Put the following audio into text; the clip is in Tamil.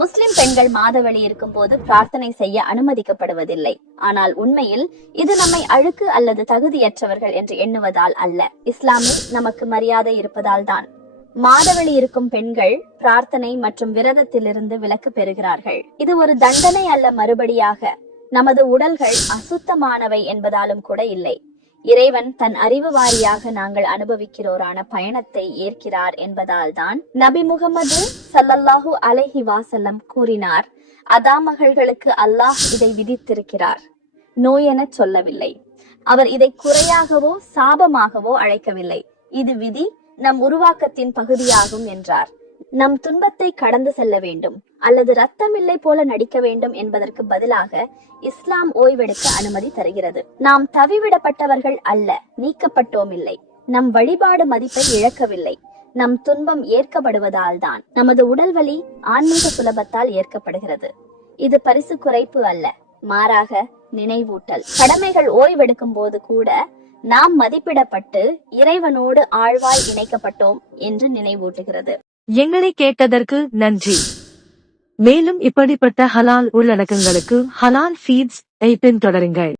முஸ்லிம் பெண்கள் மாதவெளி இருக்கும் போது பிரார்த்தனை செய்ய அனுமதிக்கப்படுவதில்லை. ஆனால் உண்மையில் இது நம்மை அழுக்கு அல்லது தகுதியற்றவர்கள் என்று எண்ணுவதால் அல்ல, இஸ்லாமில் நமக்கு மரியாதை இருப்பதால் தான். மாதவெளி இருக்கும் பெண்கள் பிரார்த்தனை மற்றும் விரதத்திலிருந்து விலக்கு பெறுகிறார்கள். இது ஒரு தண்டனை அல்ல, மறுபடியாக நமது உடல்கள் அசுத்தமானவை என்பதாலும் கூட இல்லை. இறைவன் தன் அறிவு வாரியாக நாங்கள் அனுபவிக்கிறோரான பயணத்தை ஏற்கிறார் என்பதால் தான் நபி முகமது ஸல்லல்லாஹு அலைஹி வஸல்லம் கூறினார், அதா மகள்களுக்கு அல்லாஹ் இதை விதித்திருக்கிறார், நோயென சொல்லவில்லை. அவர் இதை குறையாகவோ சாபமாகவோ அழைக்கவில்லை. இது விதி, நம் உருவாக்கத்தின் பகுதியாகும் என்றார். நம் துன்பத்தை கடந்து செல்ல வேண்டும் அல்லது ரத்தமில்லை போல நடிக்க வேண்டும் என்பதற்கு பதிலாக இஸ்லாம் ஓய்வெடுக்க அனுமதி தருகிறது. நாம் தவிவிடப்பட்டவர்கள் அல்ல, நீக்கப்பட்டோம் இல்லை. நம் வழிபாடு மதிப்பை இழக்கவில்லை. நம் துன்பம் ஏற்கப்படுவதால் தான் நமது உடல் வலி ஆன்மீக சுலபத்தால் ஏற்கப்படுகிறது. இது பரிசு குறைப்பு அல்ல, மாறாக நினைவூட்டல். கடமைகள் ஓய்வெடுக்கும் போது கூட நாம் மதிப்பிடப்பட்டு இறைவனோடு ஆழ்வாய் இணைக்கப்பட்டோம் என்று நினைவூட்டுகிறது. எங்களை கேட்டதற்கு நன்றி. மேலும் இப்படிப்பட்ட ஹலால் உள்ளடக்கங்களுக்கு ஹலால் ஃபீட்ஸ் ஐ பின்தொடருங்கள்.